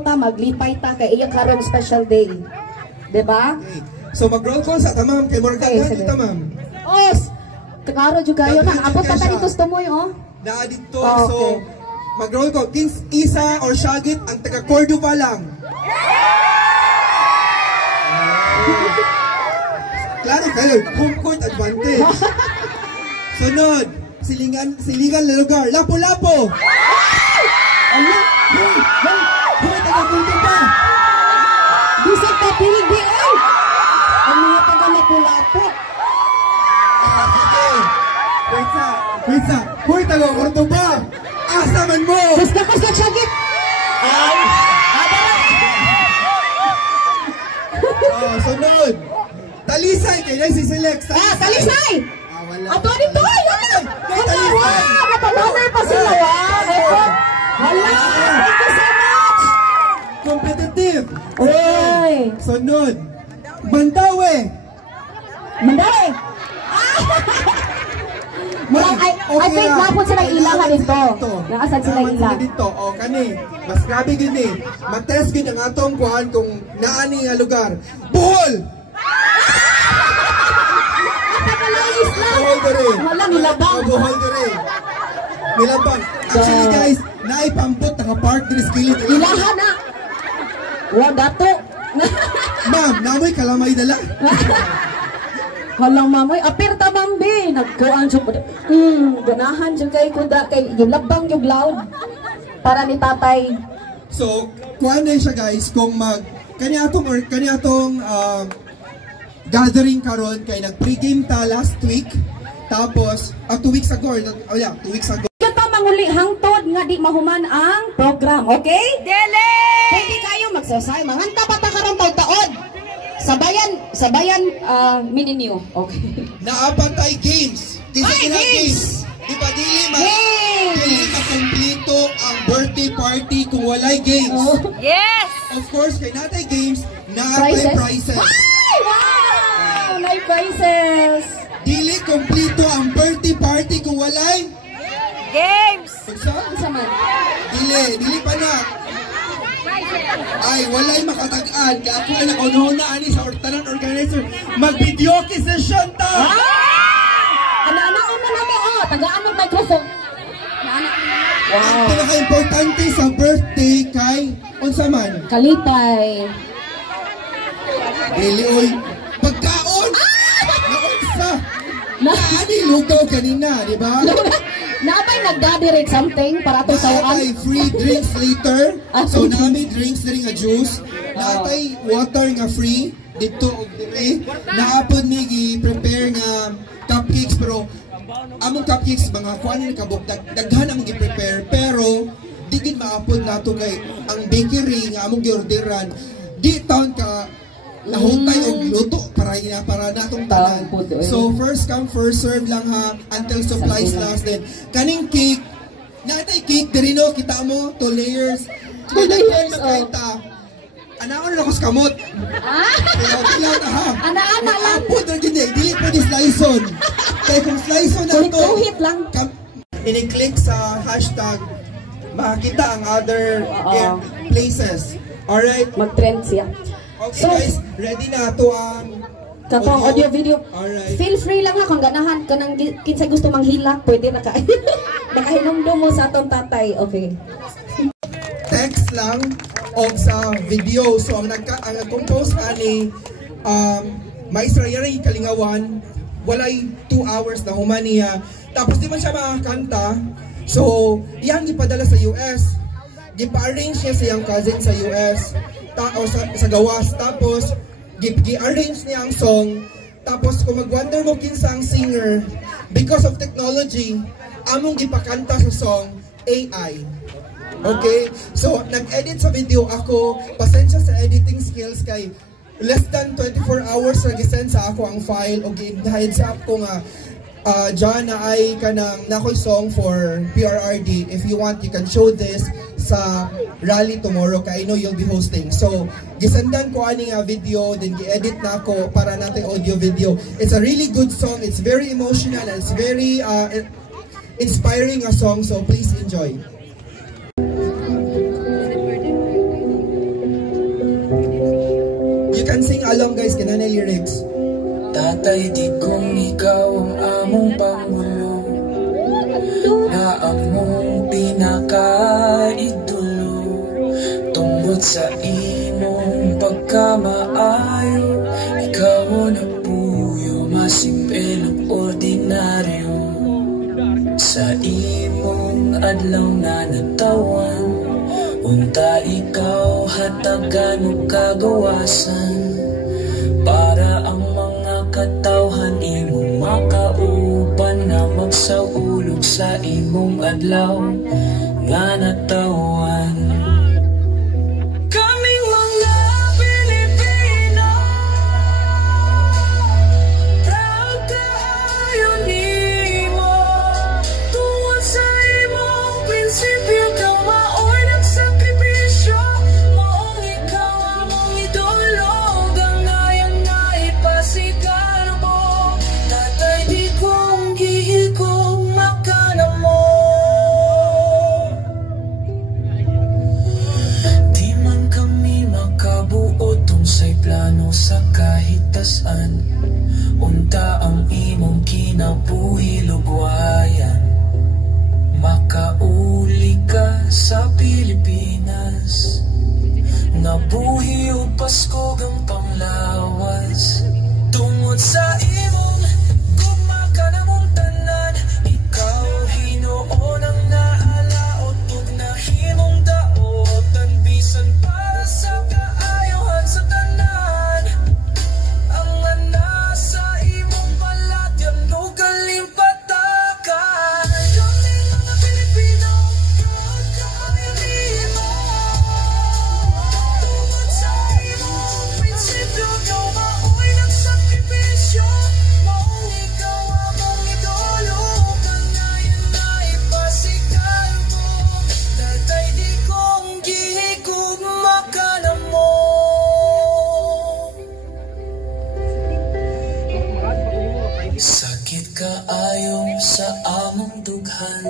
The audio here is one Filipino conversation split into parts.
ta, maglipay ta kay iya karong special day. Diba? Okay. So mag-roll call sa tamam kay Morgan okay, tamam. Os! Karo juga yun na. Apot pa ta dito tumoy, oh. Na dito, so mag-roll call. Kins Isa or Shagit ang taga Cordova lang. Klaro kayo, home court advantage. Sunod, silingan na lugar. Lapu-Lapu! Ano? Hoy, taga-Cordova pa! Bisag ka pildi, ay! Ang mga taga-Lapu-Lapu. Okay. Wait sa. Hoy, taga-Cordova! Asa man mo! Basta ka sa Shagit! Ay! Sunod! Talisay! Kaya si Select! Talisay! Wala. Ato dito! Wala! Napalamay pa sila! Wala! Thank you so much! Competitive! Uy! Sunod! Mandawi! Mandawi! I think napon sila ilangan dito. Nakasad sila ilang. Dito. O, kani. Mas grabe gini. Matest gini ang atong kuhan kung naani nga lugar. Bohol! Bohol dere. Wala, nilabang. Bohol dere. Nilabang. Actually guys, naipampot naka-park diri sa kilid. Ilahan na. Wa dato. Ma'am, namoy kalamay dala. Halang mamoy, apir ta mambi, nagkuan siya po. Ganahan siya kay kuda, kay yung labang yung loud. Para ni tatay. So, kuhan din siya guys, kung kanyatong gathering karon kay nag-pregame ta last week. Tapos, 2 weeks ago, 2 weeks ago. Ito manguli, hangtod nga di mahuman ang program, okay? Dele! Pwede kayo magsasay, manganta pa ta karon taon. Sabayan mininyo. Okay. Naapatay games. Games. Di ba dili makomplito ang birthday party kung walay games. Yes! Of course, kay natay games, naapay prizes. Ay, wow! May prizes. Dili kompleto ang birthday party kung walay games. Sa man. Dili pa na. Ay, walay makatag-an. Kaya ako ay nakunahon na ani sa tanan organizer. Mag-videoke session ta! Ano na mo, tagaan ng microphone. Wow. Ang pinaka-importante sa birthday kay unsa man? Kalipay. Dili, oy. Pagkaon! Naunsa! Naani lugaw kanina, di ba? Naabay nagdadirect something para to sa naabay free drinks later. So naamay drinks diri nga juice. Naatay water nga free dito og dire. Naapod ni gi-prepare nga cupcakes pero among cupcakes mga kuan ni kabuk daghan among gi-prepare pero di gid maapod nato kay ang bakery nga among gi-orderan di taon ka lahutay og luto para natong tanan. So first come first serve lang ha until supplies last then. Kaning cake, natay cake diri no kita mo 2 layers. 2 layers ta. Anaon na ko sa kamot. Kaya ta ha. Ana lang. Pud ra gid dili pa di slice-on. Kay kung slice-on na to. Kuhit lang. Ini-click sa hashtag makita ang other places. Alright? Mag-trend siya. Okay so, guys, ready na to ang audio video. Alright. Feel free lang ha kung ganahan ka nang kinsa gusto manghilak, pwede na ka. Nakahinumdum mo sa atong tatay. Okay. Text lang og sa video. So ang nag-compose ani Maestra Yari Kalingawan, walay 2 hours na humaniya. Tapos di man siya makakanta. So, iyang ipadala sa US. Gipa-arrange niya sa iyang cousin sa US. Sa gawas, tapos gi-arrange niya ang song, tapos kung mag-wonder mo kinsa ang singer, because of technology among gipakanta sa song AI. Okay, so nag-edit sa video ako, pasensya sa editing skills kay less than 24 hours na gisend sa ako ang file o gi-heads up ko nga John na ay kanang nakoy song for PRRD. If you want, you can show this sa rally tomorrow kay I know you'll be hosting. So, gisandan ko ani nga video, then gi-edit na ako para natin audio video. It's a really good song. It's very emotional and it's very inspiring a song. So, please enjoy. guys, kinanay lyrics. Tatay, di kong ikaw ang among pangulo, na among pinakaidolo. Tungkol sa imong pagkamaayo, ikaw na puyo, masimpelong ordinaryo. Sa imong adlaw na natawan, unta ikaw hatagan o kagawasan, para ang mga katawhan imong makauban na magsaulog sa imong adlaw nga natawan. Kaming mga Pilipino, proud kaayo nimo. Tungod sa imong prinsipyo, ka maoy nagsakripisyo. Maong ikaw among idolo, ganayan na ipasigar mo. Tatay, di kong gihigog makana mo. Di man kami makabuo tungsay plano sa kahitasan, unta ang imong kinabuhi lugwayan. Makauli ka sa Pilipinas, nga buhi o Pasko ang panglawas. Tungod sa imong gugma ka na mong tanan, ikaw hinoon ang naalaot ug nahimong daotan, bisan para sa kaayohan sa tanan. Ang nasa imong balat yan no kalimpatakan. Kaming mga Pilipino, proud kaayo nimo. Tungod sa imong prinsipyo, ikaw maoy nagsakripisyo. Maong ikaw among idolo, kanayan na ipasigal mo. Tatay, di kong gihigug makana mo. Sakit kaayo sa among dughan,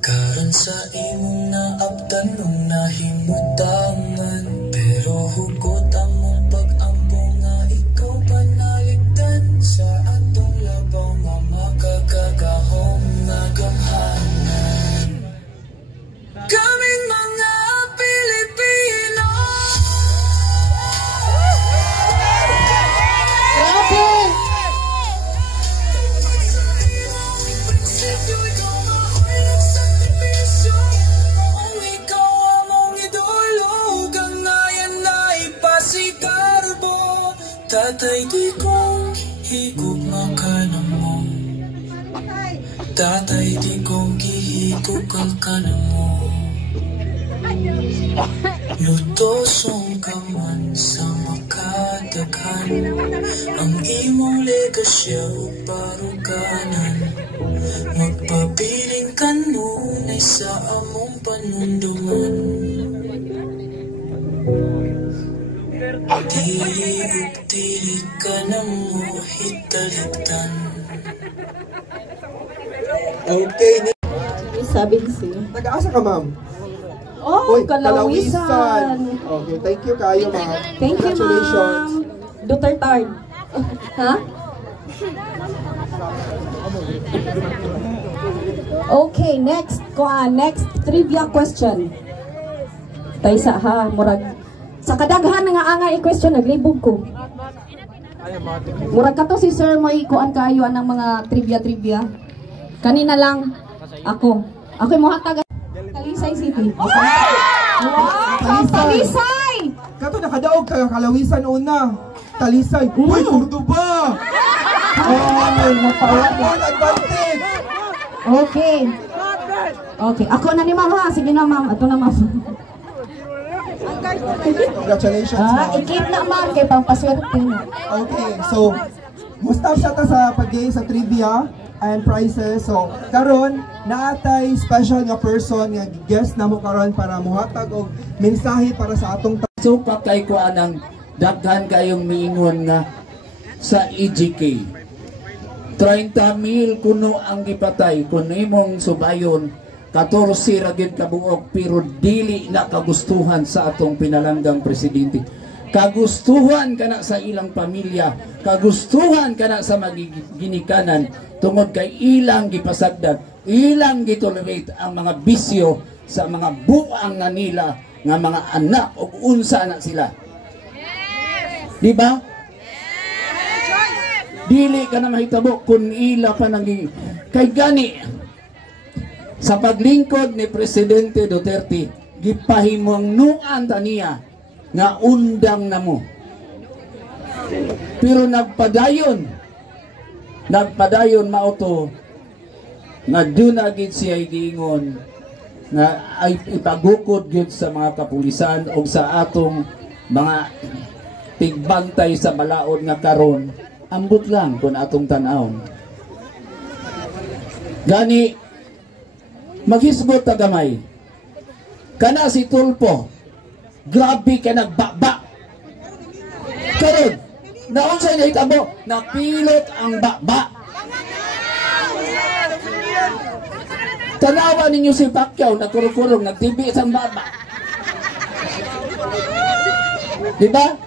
karon sa imong naabtan nung nahimutangan. Pero hugot among pag-ampo nga ikaw panaligdan, sa atong labaw nga makakagahom nga gamhanan. Kaming mga Pilipino, Grabe! prinsipyo, ikaw maoy nagsakripisyo. Maong ikaw among idolo, ganayan na ipasigar mo. Tatay, di kong higug makana mo. Tatay, di kong gihigug ang kana mo. Lutosong ka man sa makadaghan, ang imong legasya o paruganan. Magpabiling kanunay sa among panunduman. Dili ka na mo hitaligtan. Okay, Sabi siya. nag-aasa ka ma'am? Oh, Uy, Kalawisan. Okay, thank you kayo ma'am. Thank you, Congratulations. ma'am. Duterte. Ha? Okay, next. Next trivia question. Taysa ha, murag. Sa kadaghan nga angay i-question, naglibog ko. Murag ka to si Sir Moy kuan kayo ng mga trivia. Kanina lang, ako yung muhatag. Talisay City. Okay? Wow! Talisay! Kato nakadaog ka Kalawisan una. Talisay. Uy, Cordoba! Ay, napawag. One advantage! Okay. Okay, ako na ni ma'am ha. Sige na ma'am. Ito na ma'am. Congratulations ma'am. I-keep na ma'am. Kay pampaswerte na. Okay, so musta sa ta sa pag-game sa trivia and prizes. So karon naatay special nga person nga guest namo karon para muhatag og mensahe para sa atong So patay ko anang daghan kayong miingon nga sa EGK. 30,000 kuno ang gipatay kun imong subayon 14 ra gyud kabuok pero dili na kagustuhan sa atong pinalanggang presidente. kagustuhan kana sa ilang pamilya, kagustuhan kana sa magiginikanan tungod kay ilang gipasagdan, ilang gitolerate ang mga bisyo sa mga buang nga nila nga mga anak o unsa na sila. Di ba? Dili ka na mahitabo kung ila pa nang kay gani sa paglingkod ni Presidente Duterte gipahimong nuan taniya nga undang na mo. Pero nagpadayon mauto nga doon agad siya giingon na ay ipagukod gyud sa mga kapulisan o sa atong mga tigbantay sa balaod nga karon ambot lang kung atong tan-awon. Gani maghisgot ta gamay kana si Tulpo, grabe ka nagbaba karon naon sa nahitabo napilot ang baba. Tanawa ninyo si Pacquiao nagkurong-kurong nagtibi sa baba, diba?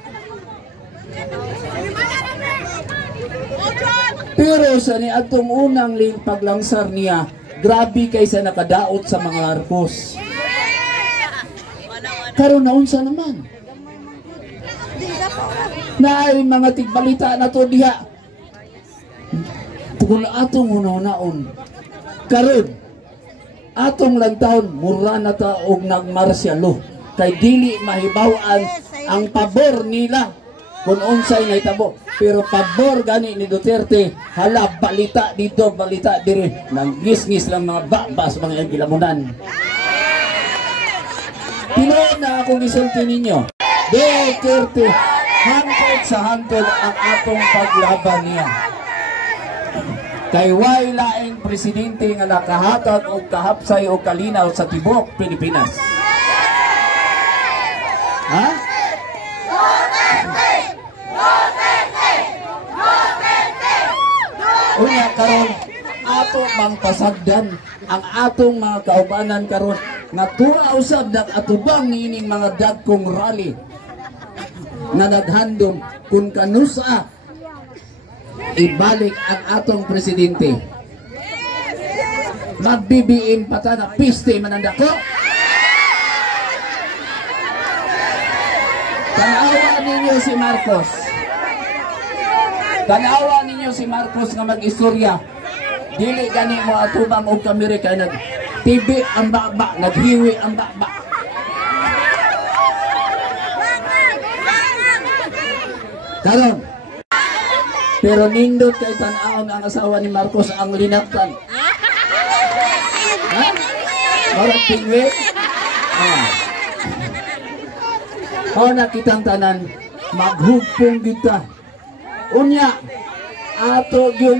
Pero sa ni atong unang paglangsar niya, grabe kaysa nakadaot sa mga Marcos. Karon naunsa naman na ay mga tigbalita na to diha kung atong una-unaon karon atong lang taon mura na ta og nagmarsyalo kay dili mahibaw-an ang pabor nila kung unsay nahitabo. Pero pabor gani ni Duterte, hala balita dito balita diri, nang ngis-ngis lang mga babas mga gilamunan. Pinood na akong gisulti ninyo, Duterte hangtod sa hangtod ang atong paglaban niya. Kay way laing presidente nga nakahatag og kahapsay o kalinaw sa tibok Pilipinas. Ha? Unya karon ato bang pasagdan ang atong mga kaubanan karon nga tura usab nag-atubang niining mga dagkong rally na naghandom kung kanusa ibalik ang atong presidente. Mag-BBM pata na piste manandako. Tanawa ninyo si Marcos. Tanawa ninyo si Marcos nga mag-istorya. Dili gani mo atubang og kamera kay nag-TV ang baba, naghiwi ang baba. Karon pero nindot kay tan-awon ang asawa ni Marcos ang linaptan. Ha? Marang pingwit? Nakitang tanan, maghugpong kita. Unya, ato yung